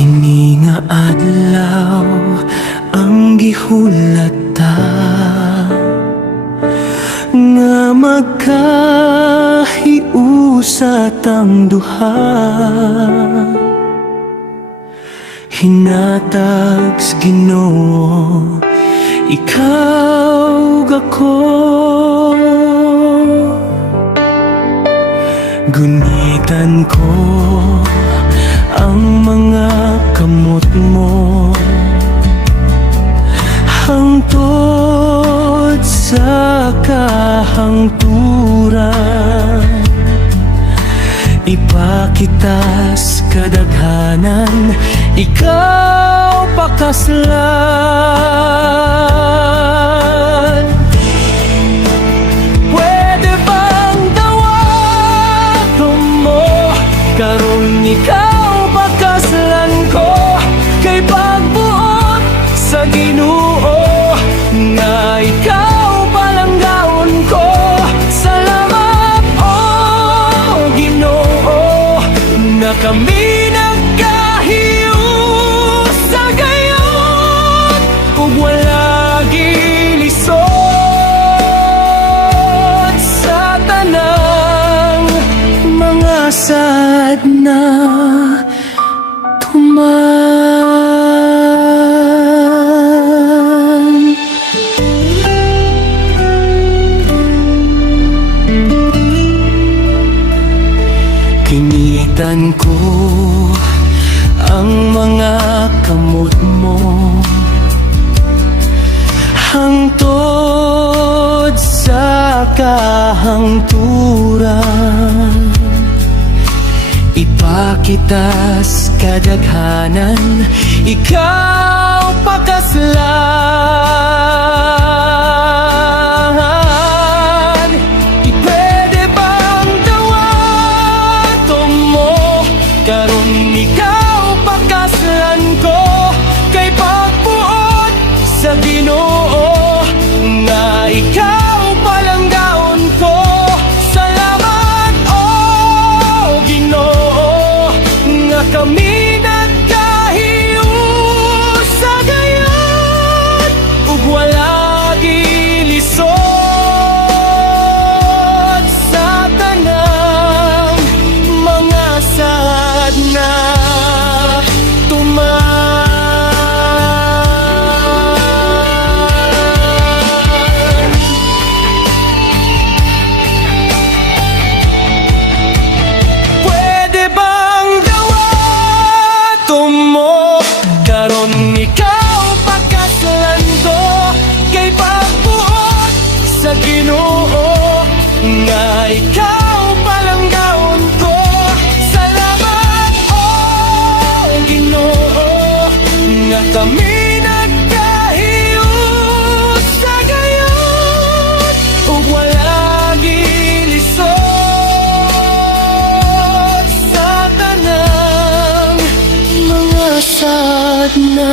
Kini nga adlaw ang gihulata nga magkahiusat ang duha, hinatag sa Ginoo ikaw gako. Gunitan ko ang mga kamot mo hangtod sa kahangturan, ipakitas kadaghanan, ikaw pakaslan. Pwede bang dawaton mo karon ikaw pakaslan ko, kay pagbuot sa Ginoo nga ikaw palanggaon ko. Salamat o Ginoo na kami nagkahius sa gayon ug wala gilisod sa tanang mga sad na tuman. Kinitan ko ang mga kamot mo hangtod sa kahangturan, ipakitas kadaghanan, ikaw pakaslan. Ipwede bang dawaton mo karon ikaw pakaslan ko, kay pagbuot sa Ginoo nga ikaw palanggaon ko. Salamat o Ginoo nga kami nagkahius sa gayon ug wala gilisod sa tanang mga sad na tuman. Pwede bang dawaton mo karon ikaw pakaslan ko, kay pagbuot sa Ginoo nga ikaw palanggaon ko. Salamat o Ginoo nga kami nagkahius sa gayon ug wala gilisod sa tanang mga sad na